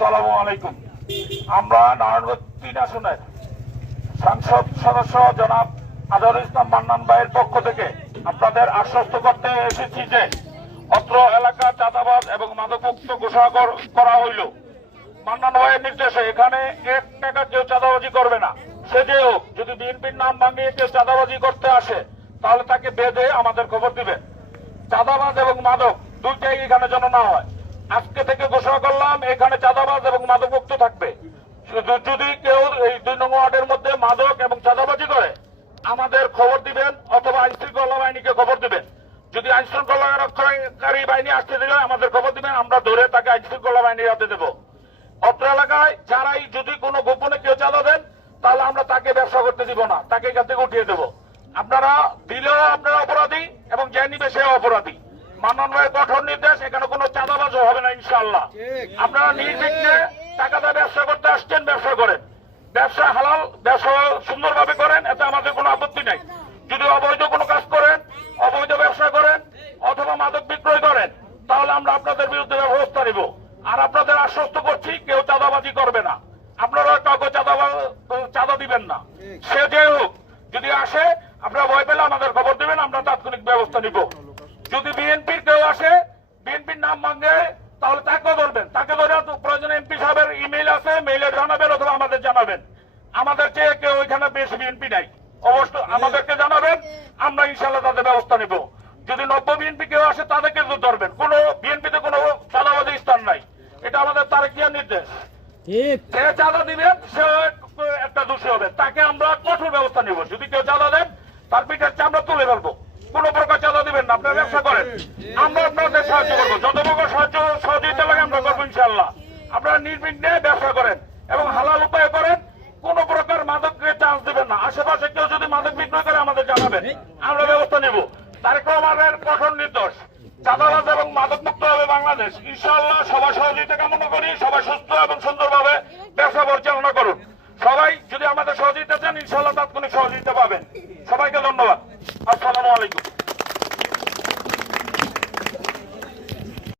আসসালামু আলাইকুম। আমরা নারায়ণগঞ্জ ৩ আসনের সংসদ সদস্য জনাব আজহারুল ইসলাম মান্নান ভাইয়ের পক্ষ থেকে আপনাদের আশ্বস্ত করতে এসেছি যে অত্র এলাকা চাঁদাবাজ এবং মাদকমুক্ত ঘোষণা করা হইল। মান্নান ভাইয়ের নির্দেশে এখানে ১ টাকা কেউ চাঁদাবাজি করবে না। সে যে হোক, যদি বিএনপির নাম ভাঙিয়ে কেউ চাঁদাবাজি করতে আসে তাহলে তাকে বেঁধে আমাদের খবর দিবে। চাঁদাবাজ এবং মাদক দুইটাই এখানে যেন না হয়। আজকে থেকে ঘোষণা করলাম এখানে চাঁদাবাজ এবং মাদক মুক্ত থাকবে। যদি কেউ এই ২ নং ওয়ার্ডের মধ্যে মাদক এবং চাঁদাবাজি করে আমাদের খবর দিবেন, অথবা আইন শৃঙ্খলা বাহিনীকে খবর দিবেন। যদি আইন শৃঙ্খলা রক্ষাকারী বাহিনী আসতে দিলে আমাদের খবর দিবেন, আমরা ধরে তাকে আইন শৃঙ্খলা বাহিনীর হাতে দেবো। অত্র এলাকায় যারাই যদি কোনো গোপনে কেউ চাঁদা দেন তাহলে আমরা তাকে ব্যবসা করতে দিব না, তাকে এখান থেকে উঠিয়ে দেবো। আপনারা দিলেও আপনারা অপরাধী এবং যে নিবে সেও অপরাধী। মান্নান ভাইয়ের কঠোর নির্দেশ, এখানে কোনো চাঁদাবাজও হবে না ইনশাআল্লাহ। আপনারা নির্বিঘ্নে টাকাটা ব্যবসা করতে আসছেন, ব্যবসা করেন, ব্যবসা হালাল, ব্যবসা সুন্দরভাবে করেন, এতে আমাদের কোনো আপত্তি নাই। যদি অবৈধ কোনো কাজ করেন, অবৈধ ব্যবসা করেন অথবা মাদক বিক্রয় করেন তাহলে আমরা আপনাদের বিরুদ্ধে ব্যবস্থা নিব। আর আপনাদের আশ্বস্ত করছি কেউ চাঁদাবাজি করবে না, আপনারা কাউকে চাঁদা দিবেন না। সে যে হোক, যদি আসে আপনারা ভয় পেলে আমাদের খবর দিবেন, আমরা তাৎক্ষণিক ব্যবস্থা নিব। যদি বিএনপির কেউ আসে, বিএনপির নাম ভাঙে, তাহলে তাকেও ধরবেন, তাকে ধরে প্রয়োজনে এমপি সাহেবের ইমেইল আছে, মেইলে জানাবেন অথবা আমাদের জানাবেন। আমাদের চেয়ে কেউ ওইখানে বেশি বিএনপি নাই, অবশ্যই আমাদেরকে জানাবেন, আমরা ইনশাল্লাহ তাদের ব্যবস্থা নিব। যদি নব্য বিএনপি কেউ আসে তাদেরকে ধরবেন। কোনো বিএনপিতে কোনো চাঁদাবাজি স্থান নাই, এটা আমাদের তারেক জিয়ার নির্দেশ। যে চাঁদা দিবেন সে একটা দোষী হবে, তাকে আমরা কঠোর ব্যবস্থা নিব। যদি কেউ চাঁদা দেন তার পিঠের চামড়া তুলে ফেলবো। কোন প্রকার চাঁদা দিবেন না, আপনার ব্যবসা করেন, আমরা আপনাদের সাহায্য করবো, যত প্রকার সহযোগিতা লাগে আমরা করবো ইনশাআল্লাহ। আপনারা নির্বিঘ্নে ব্যবসা করেন এবং হালাল উপায় করেন, কোন প্রকার মাদককে চান্স দিবেন না। আশেপাশে কেউ যদি মাদক বিক্রয় করে আমাদের জানাবেন, আমরা ব্যবস্থা নেব। তারেক রহমানের কঠোর নির্দেশ, চাঁদাবাজ এবং মাদক মুক্ত হবে বাংলাদেশ ইনশাআল্লাহ। সবার সহযোগিতা কামনা করি, সবাই সুস্থ এবং সুন্দরভাবে ব্যবসা পরিচালনা করুন। সবাই যদি আমাদের সহযোগিতা চান ইনশাআল্লাহ তাৎক্ষণিক সহযোগিতা পাবেন। সবাইকে ধন্যবাদ। আসসালামু আলাইকুম।